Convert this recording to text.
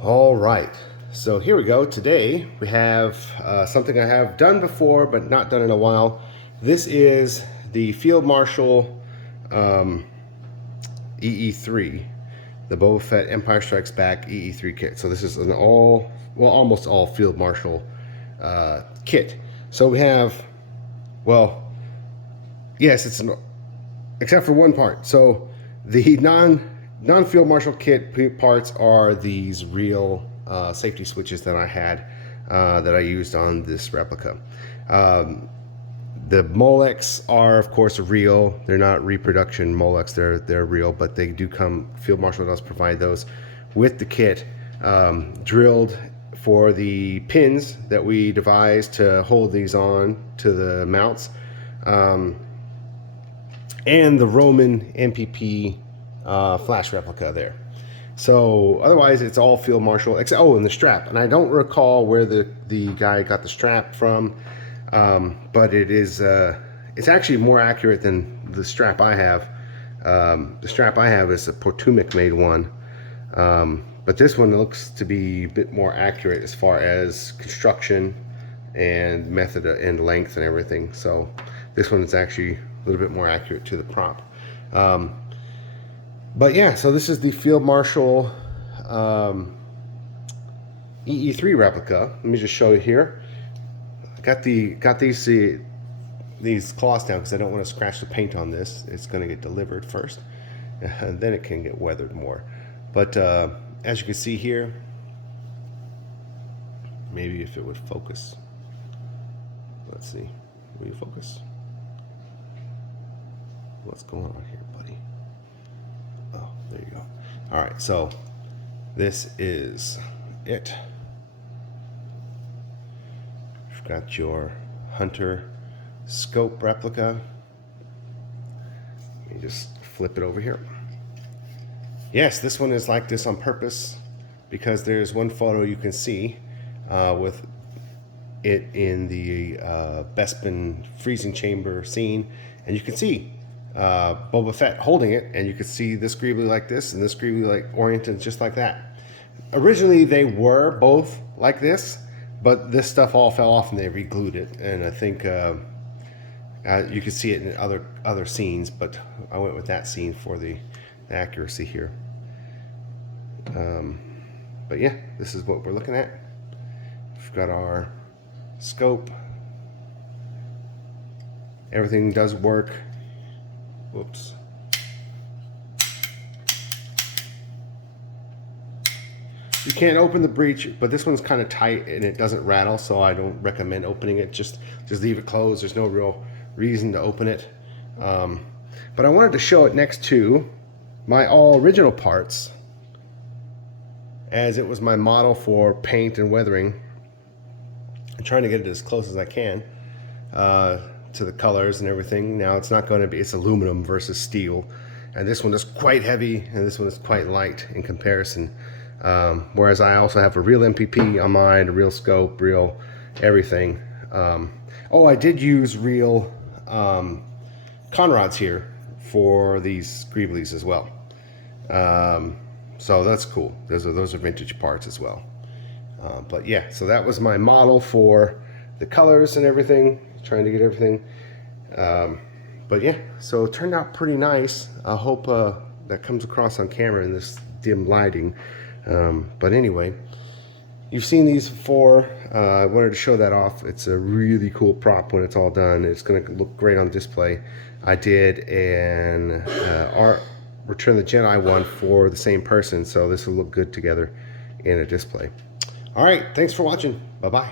All right, so here we go. Today we have something I have done before but not done in a while. This is the Field Marshal EE3, the Boba Fett Empire Strikes Back EE3 kit. So this is an almost all Field Marshal kit. So we have, yes, except for one part. So the non-Field Marshal kit parts are these real safety switches that I had that I used on this replica. The Molex are, of course, real. They're not reproduction Molex. They're real, but they do come. Field Marshal does provide those with the kit, drilled for the pins that we devised to hold these on to the mounts, and the Roman MPP flash replica there. So otherwise, it's all Field Marshal. Except, and the strap. And I don't recall where the guy got the strap from. But it's actually more accurate than the strap I have. The strap I have is a Potomac made one, but this one looks to be a bit more accurate as far as construction and method and length and everything. So this one is actually a little bit more accurate to the prop. But yeah, so this is the Field Marshal EE3 replica. Let me just show you here. Got these cloths down because I don't want to scratch the paint on this. It's going to get delivered first, and then it can get weathered more. But as you can see here, maybe if it would focus. Let's see. Will you focus? What's going on here, buddy? Oh, there you go. All right, so this is it. Got your Hunter scope replica. Let me just flip it over here. Yes, this one is like this on purpose because there's one photo you can see with it in the Bespin freezing chamber scene, and you can see Boba Fett holding it, and you can see this greebly like this and this greebly like oriented just like that. Originally they were both like this, but this stuff all fell off and they re-glued it, and I think you can see it in other scenes, but I went with that scene for the accuracy here. But yeah, this is what we're looking at. We've got our scope. Everything does work. Whoops. You can't open the breech, but this one's kind of tight and it doesn't rattle, so I don't recommend opening it. Just leave it closed. There's no real reason to open it. But I wanted to show it next to my all original parts, as it was my model for paint and weathering. I'm trying to get it as close as I can to the colors and everything. Now it's not going to be, it's aluminum versus steel, and this one is quite heavy and this one is quite light in comparison. Whereas I also have a real MPP on mine, a real scope, real everything. I did use real conrods here for these greeblies as well. So that's cool. Those are vintage parts as well. But yeah, so that was my model for the colors and everything, trying to get everything. But yeah, so it turned out pretty nice. I hope that comes across on camera in this dim lighting. But anyway, you've seen these before. I wanted to show that off. It's a really cool prop when it's all done. It's going to look great on display. I did an Return of the Jedi one for the same person, so this will look good together in a display. All right, thanks for watching. Bye-bye.